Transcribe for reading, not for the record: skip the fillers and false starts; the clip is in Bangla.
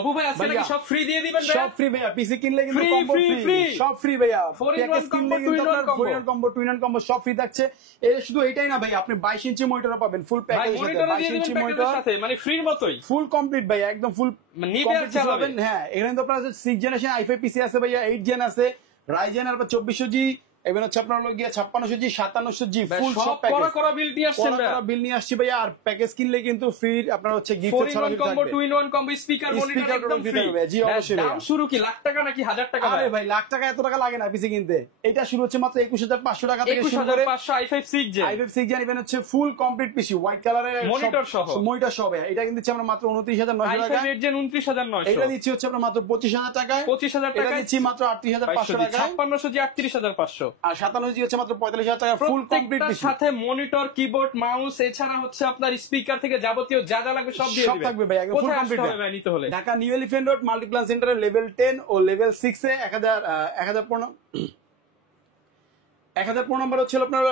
অপু ভাই আজকে নাকি সব ফ্রি দিয়ে দিবেন ভাই? সব ফ্রি ভাইয়া, পিসি কিনলে কিন্তু কম্বো ফ্রি, সব ফ্রি ভাইয়া। 4-in-1 combo, 2-in-1 combo, 2-in-1 combo সব ফ্রি থাকছে। এই শুধু এটাই না ভাই, আপনি 22 ইঞ্চি মনিটরও পাবেন ফুল প্যাকেজের সাথে। মনিটর 22 ইঞ্চি মনিটর সাথে মানে ফ্রির মতই ফুল কমপ্লিট ভাইয়া, একদম ফুল নিবে চালাবেন। হ্যাঁ, এখানে তো আপনার 6 জেনারেশন i5 পিসি আছে ভাইয়া, 8 জেন আছে, রাইজেন আর 2400G, এবং হচ্ছে আপনার হলো গিয়া 5600G 5700G ফুল সব প্যাকেজ করা বিল দিয়ে আসছেন ভাই, করা বিল নিয়ে আসছি ভাইয়া। আর প্যাকেজ কিনলে কিন্তু ফ্রি আপনার হচ্ছে গিফট ছাড়া combo 2-in-1 combo speaker monitor একদম ফ্রি। জি অবশ্যই। দাম শুরু কি লাখ টাকা নাকি হাজার টাকা? আরে ভাই লাখ টাকা এত টাকা লাগে না পিসি কিনতে, এটা শুরু হচ্ছে মাত্র 21500 টাকা থেকে শুরু করে 21500 i5 6 gen i5 6 gen even হচ্ছে ফুল কমপ্লিট পিসি হোয়াইট কালারের মনিটর সহ এটা কিন্তু দিচ্ছি আমরা মাত্র 29900 টাকা। i5 8 জেন 29900, এটা দিচ্ছি হচ্ছে আমরা মাত্র 25000 টাকায়। 25000 এটা টাকা দিচ্ছি মাত্র 38500 টাকায়। 5600G 38500, আর 5700G হচ্ছে মাত্র 45000 টাকা ফুল কমপ্লিট পিসি। সাথে মনিটর, কিবোর্ড, মাউস, এছাড়া হচ্ছে আপনার স্পিকার থেকে যাবতীয় যা যা লাগবে সব দিয়ে দিবেন। সব থাকবে ভাই, একদম ফুল কমপ্লিট হবে ভাই নিতে হলে। Dhaka new elephant road Multiplan সেন্টারে লেভেল 10 ও লেভেল 6 এ 1015 নম্বর হচ্ছে আপনার